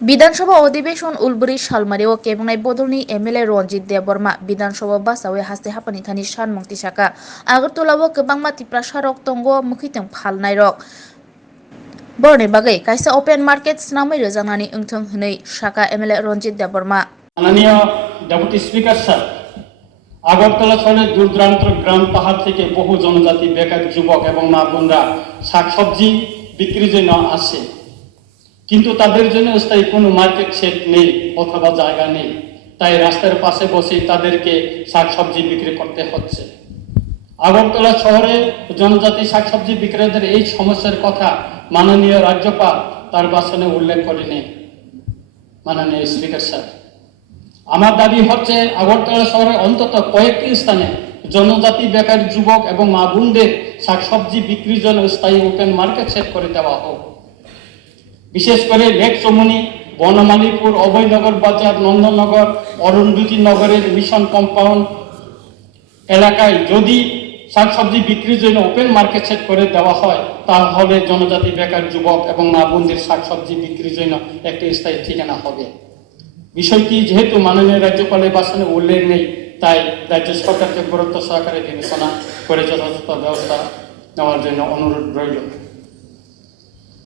বিধানসভা অধিবেশন উলবুরি শালমারিও কেবনাই বদলনি এমএলএ রঞ্জিত দেববর্মা বিধানসভা বাসাওয়ে হাস্তে হাপানি থানি সানমংতি সাকা আগরতলাও गोबां तिप्रासारक तंगो मुखितों फालनाय रक बरनि बागै कायसा ओपेन मार्केट स्नामै रोजांनानै ओंथों हनै साका एमएलए रঞ্জিত देबबर्मा माननीय डेपुटी स्पीकर सर আগরতলা শহরের দূর দূরান্ত গ্রাম পাহাড় থেকে বহু জনজাতি বেকার যুবক এবং মা বোনরা শাকসবজি বিক্রির জন্য আসে, কিন্তু তাদের জন্য স্থায়ী কোনো মার্কেট সেট নেই অথবা জায়গা নেই, তাই রাস্তার পাশে বসে তাদেরকে শাকসবজি বিক্রি করতে হচ্ছে। আগরতলা শহরে জনজাতি শাকসবজি বিক্রেতাদের এই সমস্যার কথা মাননীয় রাজ্যপাল তার ভাষণে উল্লেখ করেনি। মাননীয় স্পিকার স্যার, আমার দাবি হচ্ছে আগরতলা শহরে অন্তত কয়েকটি স্থানে জনজাতি বেকার যুবক এবং মা বোনদের শাকসবজি বিক্রির জন্য স্থায়ী ওপেন মার্কেট সেট করে দেওয়া হোক। বিশেষ করে লেক চমুনি, বনমালীপুর, অভয়নগর বাজার, নন্দননগর, অরুন্ধতী নগরের মিশন কম্পাউন্ড এলাকায় যদি শাকসবজি বিক্রির জন্য ওপেন মার্কেট সেট করে দেওয়া হয়, তাহলে জনজাতি বেকার যুবক এবং মা বোনদের শাকসবজি বিক্রির জন্য একটি স্থায়ী ঠিকানা হবে। বিষয়টি যেহেতু মাননীয় রাজ্যপালের ভাষণে উল্লেখ নেই, তাই রাজ্য সরকারকে গুরুত্ব সহকারে বিবেচনা করে যথাযথ ব্যবস্থা নেওয়ার জন্য অনুরোধ রইল।